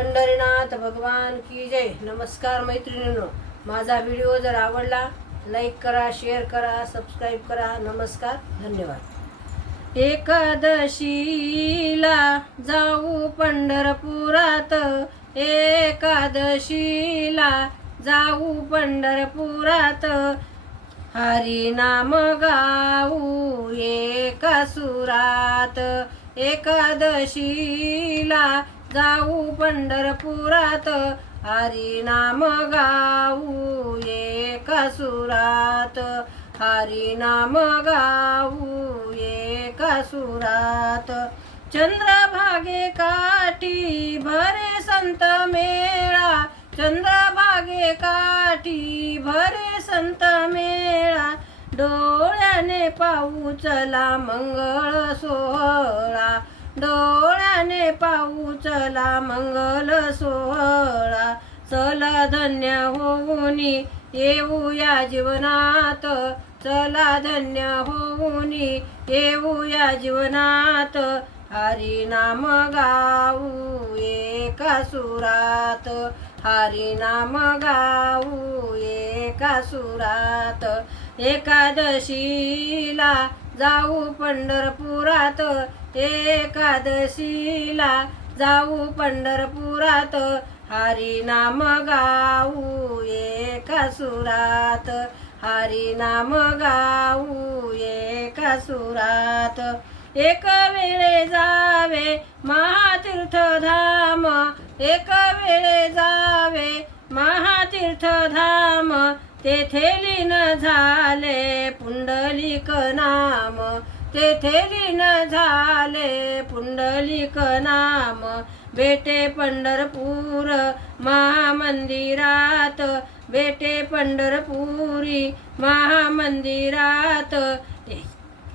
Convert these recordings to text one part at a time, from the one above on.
पंढरीनाथ भगवान की जय। नमस्कार मैत्रिणींनो, माझा व्हिडिओ जर आवडला लाईक करा, शेअर करा, सबस्क्राईब करा। नमस्कार, धन्यवाद। एकादशीला जाऊ पंढरपुरात, एकादशीला जाऊ पंढरपुरात, हरी नाम गाऊ एका सुरात। एकादशीला जाऊ पंढरपुरात, हरी नाम गाऊ एका सुरात, हरी नाम गाऊ एका सुरात। चंद्रभागे काठी भरे संत मेळा, चंद्रभागे काठी भरे संत मेळा, डोळ्याने पाहू चला मंगळ सोहळा, डोळ्याने पाहू चला मंगल सोहळा। चला धन्य होऊनी येऊया जीवनात, चला धन्य होऊनी येऊया जीवनात, हरी नाम गाऊ एका सुरात, हरी नाम गाऊ एका सुरात। एकादशीला जाऊ पंढरपुरात, एकादशीला जाऊ पंढरपुरात, हरी नाम गाऊ एका सुरात, हरी नाम गाऊ एका सुरात। एक वेळे जावे महातीर्थधाम, एक वेळे जावे महातीर्थधाम, तेथे लीन झाले पुंडलिक नाम, तेथे लीन झाले पुंडलिक नाम। बेटे पंढरपूर महामंदिरात, बेटे पंढरपुरी महामंदिरात,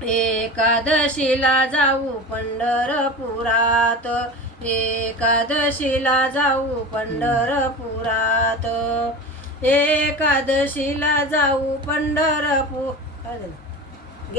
एकादशीला जाऊ पंढरपुरात, एकादशीला जाऊ पंढरपुरात, एकादशीला जाऊ पंढरपूर।